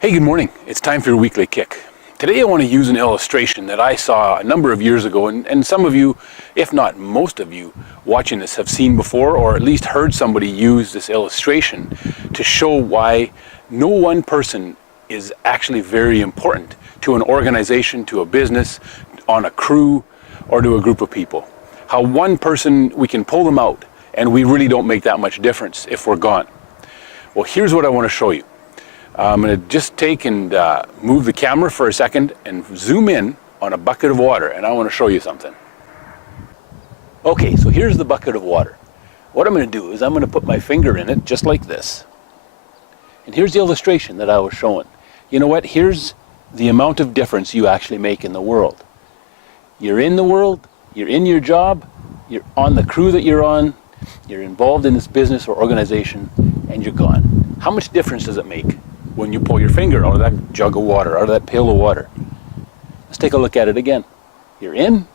Hey, good morning. It's time for your weekly kick. Today I want to use an illustration that I saw a number of years ago, and some of you, if not most of you, watching this have seen before or at least heard somebody use this illustration to show why no one person is actually very important to an organization, to a business, on a crew, or to a group of people. How one person, we can pull them out and we really don't make that much difference if we're gone. Well, here's what I want to show you. I'm going to just take and move the camera for a second and zoom in on a bucket of water, and I want to show you something. Okay, so here's the bucket of water. What I'm going to do is I'm going to put my finger in it just like this. And here's the illustration that I was showing. You know what? Here's the amount of difference you actually make in the world. You're in the world, you're in your job, you're on the crew that you're on, you're involved in this business or organization, and you're gone. How much difference does it make when you pull your finger out of that jug of water, out of that pail of water? Let's take a look at it again. You're in.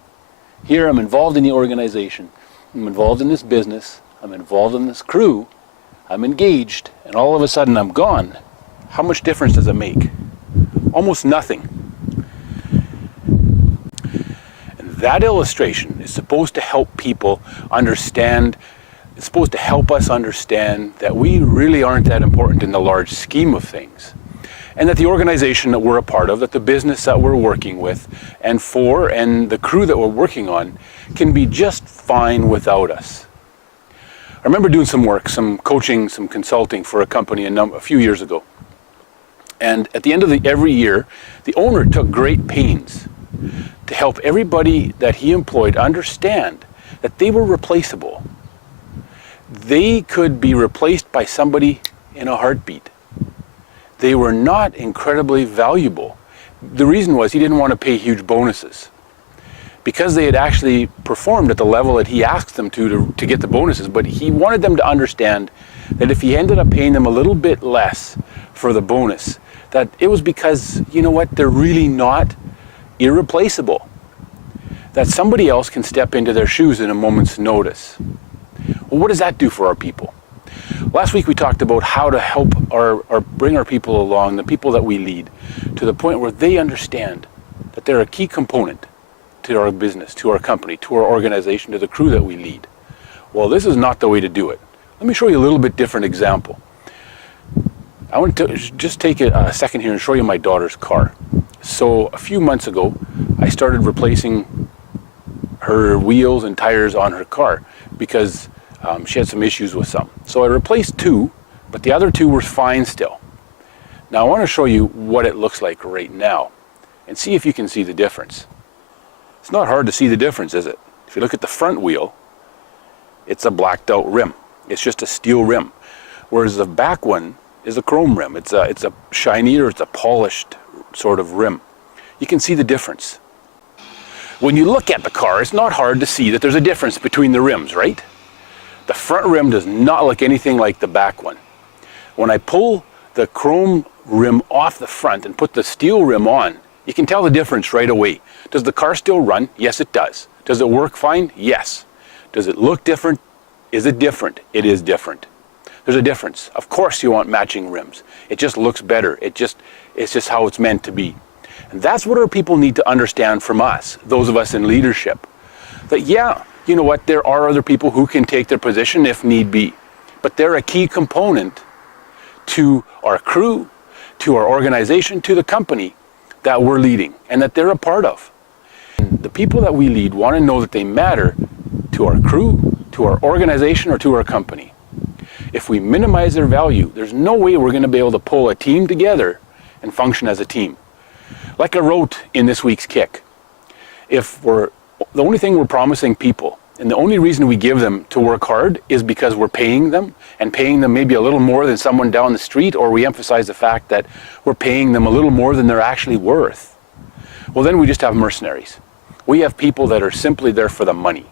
Here I'm involved in the organization. I'm involved in this business. I'm involved in this crew. I'm engaged. And all of a sudden I'm gone. How much difference does it make? Almost nothing. And that illustration is supposed to help people understand. It's supposed to help us understand that we really aren't that important in the large scheme of things. And that the organization that we're a part of, that the business that we're working with and for, and the crew that we're working on can be just fine without us. I remember doing some work, some coaching, some consulting for a company a few years ago. And at the end of every year, the owner took great pains to help everybody that he employed understand that they were replaceable. They could be replaced by somebody in a heartbeat. They were not incredibly valuable. The reason was he didn't want to pay huge bonuses. Because they had actually performed at the level that he asked them to get the bonuses, but he wanted them to understand that if he ended up paying them a little bit less for the bonus, that it was because, you know what, they're really not irreplaceable. That somebody else can step into their shoes in a moment's notice. Well, what does that do for our people? Last week we talked about how to help or bring our people along, the people that we lead, to the point where they understand that they're a key component to our business, to our company, to our organization, to the crew that we lead. Well, this is not the way to do it. Let me show you a little bit different example. I want to just take a second here and show you my daughter's car. So a few months ago, I started replacing her wheels and tires on her car because she had some issues with some. So I replaced two, but the other two were fine still. Now I want to show you what it looks like right now and see if you can see the difference. It's not hard to see the difference, is it? If you look at the front wheel, it's a blacked out rim. It's just a steel rim. Whereas the back one is a chrome rim. It's a shinier, it's a polished sort of rim. You can see the difference. When you look at the car, it's not hard to see that there's a difference between the rims, right? The front rim does not look anything like the back one. When I pull the chrome rim off the front and put the steel rim on, you can tell the difference right away. Does the car still run? Yes, it does. Does it work fine? Yes. Does it look different? Is it different? It is different. There's a difference. Of course you want matching rims. It just looks better. It's just how it's meant to be. And that's what our people need to understand from us, those of us in leadership. That yeah, you know what, there are other people who can take their position if need be. But they're a key component to our crew, to our organization, to the company that we're leading and that they're a part of. And the people that we lead want to know that they matter to our crew, to our organization, or to our company. If we minimize their value, there's no way we're going to be able to pull a team together and function as a team. Like I wrote in this week's kick, the only thing we're promising people, and the only reason we give them to work hard is because we're paying them, and paying them maybe a little more than someone down the street, or we emphasize the fact that we're paying them a little more than they're actually worth. Well, then we just have mercenaries. We have people that are simply there for the money.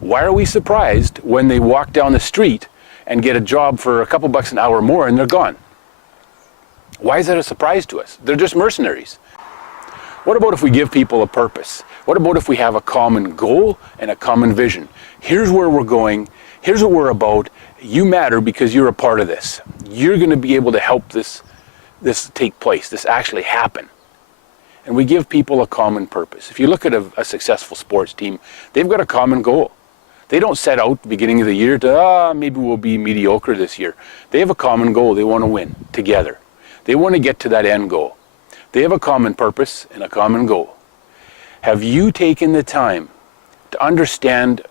Why are we surprised when they walk down the street and get a job for a couple bucks an hour more and they're gone? Why is that a surprise to us? They're just mercenaries. What about if we give people a purpose? What about if we have a common goal and a common vision? Here's where we're going. Here's what we're about. You matter because you're a part of this. You're going to be able to help this this take place, this actually happen. And we give people a common purpose. If you look at a successful sports team, they've got a common goal. They don't set out at the beginning of the year to, maybe we'll be mediocre this year. They have a common goal. They want to win together. They want to get to that end goal. They have a common purpose and a common goal. Have you taken the time to understand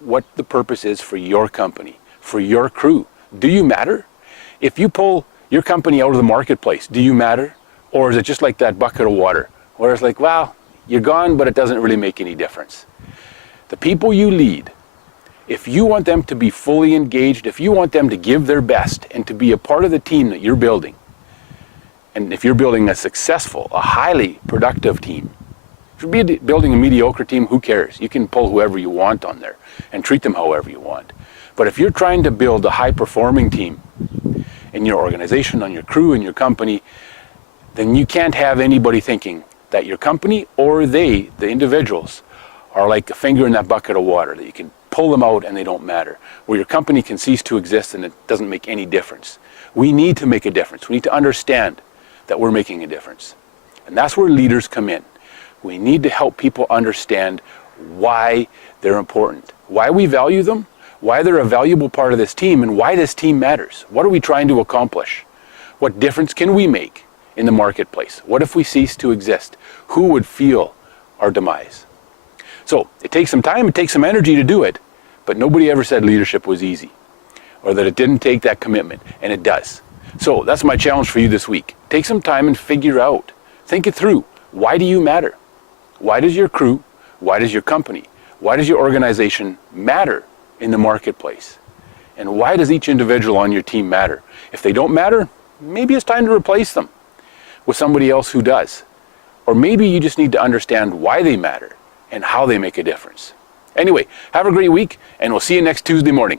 what the purpose is for your company, for your crew? Do you matter? If you pull your company out of the marketplace, do you matter? Or is it just like that bucket of water, where it's like, well, you're gone, but it doesn't really make any difference? The people you lead, if you want them to be fully engaged, if you want them to give their best and to be a part of the team that you're building, and if you're building a successful, a highly productive team, if you're building a mediocre team, who cares? You can pull whoever you want on there and treat them however you want. But if you're trying to build a high-performing team in your organization, on your crew, in your company, then you can't have anybody thinking that your company or they, the individuals, are like a finger in that bucket of water, that you can pull them out and they don't matter, where your company can cease to exist and it doesn't make any difference. We need to make a difference. We need to understand that we're making a difference. And that's where leaders come in. We need to help people understand why they're important, why we value them, why they're a valuable part of this team, and why this team matters. What are we trying to accomplish? What difference can we make in the marketplace? What if we cease to exist? Who would feel our demise? So it takes some time, it takes some energy to do it, but nobody ever said leadership was easy or that it didn't take that commitment, and it does. So that's my challenge for you this week. Take some time and figure out, think it through. Why do you matter? Why does your crew, why does your company, why does your organization matter in the marketplace? And why does each individual on your team matter? If they don't matter, maybe it's time to replace them with somebody else who does. Or maybe you just need to understand why they matter and how they make a difference. Anyway, have a great week, and we'll see you next Tuesday morning.